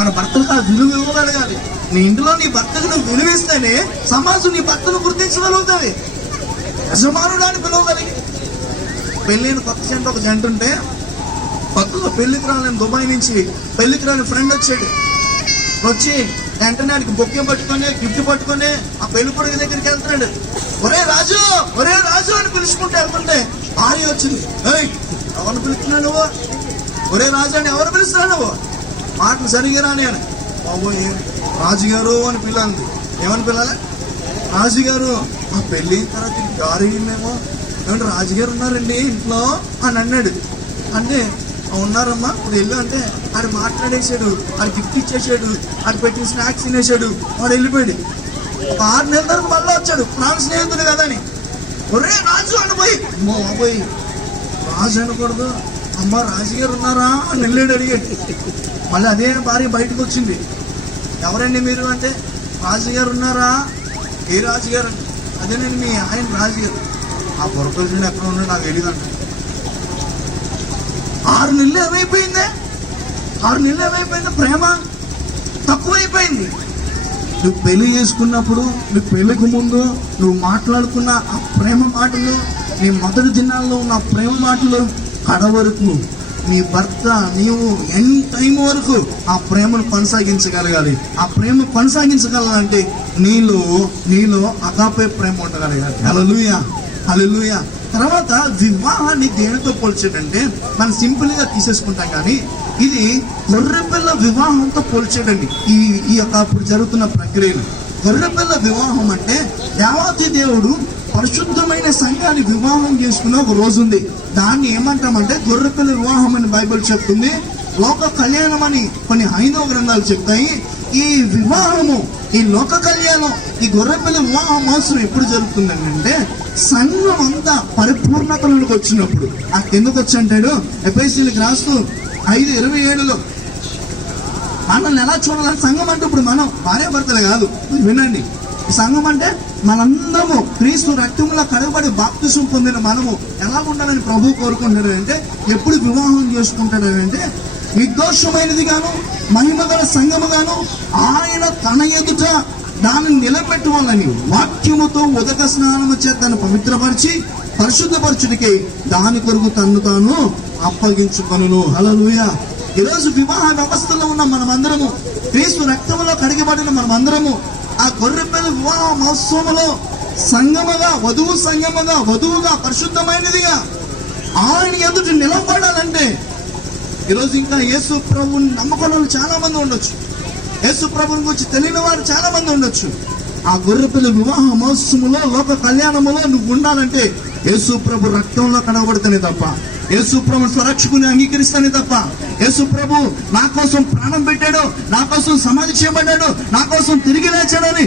మన భర్తలకు ఆ విలువ ఇవ్వగలగాలి. నీ ఇంట్లో నీ భర్తకు నువ్వు విలువిస్తేనే సమాజం నీ భర్తను గుర్తించగలుగుతుంది, యజమానుడు అని పిలవగలిగి. పెళ్ళైన కొత్త ఒక జంట ఉంటే, కొత్తలో పెళ్లికి రాలేని దుబాయ్ నుంచి పెళ్లికి రాని ఫ్రెండ్ వచ్చాడు. వచ్చి వెంటనే ఆడికి బొక్కే పట్టుకొని గిఫ్ట్ పట్టుకొని ఆ పెళ్లి కొడుకు దగ్గరికి వెళ్తున్నాడు. ఒరే రాజు, ఒరే రాజు అని పిలుచుకుంటూ వెళ్తుంటే భార్య వచ్చింది. ఎవరిని పిలుస్తున్నావు నువ్వు? ఒరే రాజు అని ఎవరు పిలుస్తున్నావు నువ్వు? మాటలు సరిగా రాని అని. బాబోయ్ రాజుగారు అని పిల్లంది. ఏమని పిల్లాలి? రాజుగారు. ఆ పెళ్ళి అయిన తర్వాత గారు అయ్యిందేమో, ఏమంటే రాజుగారు ఉన్నారండి ఇంట్లో అని అన్నాడు. అంటే ఉన్నారమ్మా ఇప్పుడు వెళ్ళు అంటే ఆడు మాట్లాడేసాడు, ఆడు గిఫ్ట్ ఇచ్చేసాడు, ఆడు పెట్టిన స్నాక్స్ తినేసాడు, వాడు వెళ్ళిపోయాడు. ఒక 6 నెలల తర్వాత మళ్ళీ వచ్చాడు, ప్రాణ స్నేహితుడు కదా అని. ఒరే రాజు అనిపోయి, అమ్మో బాబోయ్ రాజు అనకూడదు, అమ్మ రాజుగారు ఉన్నారా అని వెళ్ళాడు, అడిగాడు. మళ్ళీ అదే భార్య బయటకు వచ్చింది. ఎవరండి మీరు అంటే, రాజుగారు ఉన్నారా? ఏ రాజుగారు అంటే, అదేనండి మీ ఆయన రాజుగారు. ఆ పొరపల్లి ఎక్కడ ఉన్నాడు నాకు తెలియదంట. 6 నెలలు ఏమైపోయిందే? 6 నెలలు ఏమైపోయింది? ప్రేమ తక్కువైపోయింది. నువ్వు పెళ్లి చేసుకున్నప్పుడు, నువ్వు పెళ్లికి ముందు నువ్వు మాట్లాడుకున్న ఆ ప్రేమ మాటలు, నీ మొదటి దినాల్లో ఉన్న ప్రేమ మాటలు కడ వరకు నీ భర్త నీవు ఎన్ని టైం వరకు ఆ ప్రేమను కొనసాగించగలగాలి. ఆ ప్రేమ కొనసాగించగలంటే నీలో అగాపే ప్రేమ ఉండగలగాలి. హల్లెలూయా, హల్లెలూయా. తర్వాత వివాహాన్ని దేనితో పోల్చాడంటే, మనం సింపుల్ గా తీసేసుకుంటాం, కానీ ఇది గొర్రెపిల్ల వివాహంతో పోల్చాడండి. ఈ యొక్క అప్పుడు జరుగుతున్న ప్రక్రియను. గొర్రెపిల్ల వివాహం అంటే దేవాతి దేవుడు పరిశుద్ధమైన సంఘాన్ని వివాహం చేసుకున్న ఒక రోజు ఉంది. దాన్ని ఏమంటామంటే గొర్రెపిల్ల వివాహం అని బైబిల్ చెప్తుంది. లోక కళ్యాణం అని కొన్ని హైందవ గ్రంథాలు చెప్తాయి. ఈ వివాహము, ఈ లోక కళ్యాణం, ఈ గొర్రెపిల్ల వివాహ మహోత్సవం ఎప్పుడు జరుగుతుందని అంటే సంఘం అంతా పరిపూర్ణతలోకి వచ్చినప్పుడు. ఎందుకు వచ్చి అంటాడు ఎఫెసీయులకు రాస్తూ 5:27 మనల్ని ఎలా చూడాలని. సంఘం అంటే ఇప్పుడు మనం భార్యాభర్తలే కాదు, వినండి. సంఘం అంటే మనందరము క్రీస్తు రక్తంలో కడగబడి బాప్తిసం పొందిన మనము ఎలా ఉండాలని ప్రభు కోరుకుంటాడు అంటే, ఎప్పుడు వివాహం చేసుకుంటాడంటే నిర్దోషమైనది గాను మహిమగల సంఘము గాను ఆయన తన ఎదుట దానిని నిలబెట్టుకోవాలని వాక్యముతో ఉదక స్నానము చేత దాన్ని పవిత్రపరిచి పరిశుద్ధపరచుడికి దాని కొరకు తన్ను తాను అప్పగించుకొనును. హల్లెలూయా. ఈరోజు వివాహ వ్యవస్థలో ఉన్న మనమందరము, క్రీస్తు రక్తంలో కడిగబడిన మనమందరము ఆ గొర్రెపిల్ల వివాహ మహోత్సవంలో సంగముగా, వధువుగా పరిశుద్ధమైనదిగా ఆయన ఎదుట నిలబడాలంటే, ఈరోజు ఇంకా యేసు ప్రభువుని నమ్మకం చాలా మంది ఉండొచ్చు, యేసు ప్రభువుని గురించి తెలియని వారు చాలా మంది ఉండొచ్చు. ఆ గొర్రెపిల్ల వివాహ మహోత్సవంలో, లోక కళ్యాణములో నువ్వు ఉండాలంటే యేసు ప్రభు రక్తంలో కడగబడితేనే తప్ప, యేసు ప్రభు స్వరక్షకుని అంగీకరిస్తానే తప్ప, యేసు ప్రభు నా కోసం ప్రాణం పెట్టాడు, నా కోసం సమాధి చేయబడ్డాడు, నా కోసం తిరిగి లేచాడని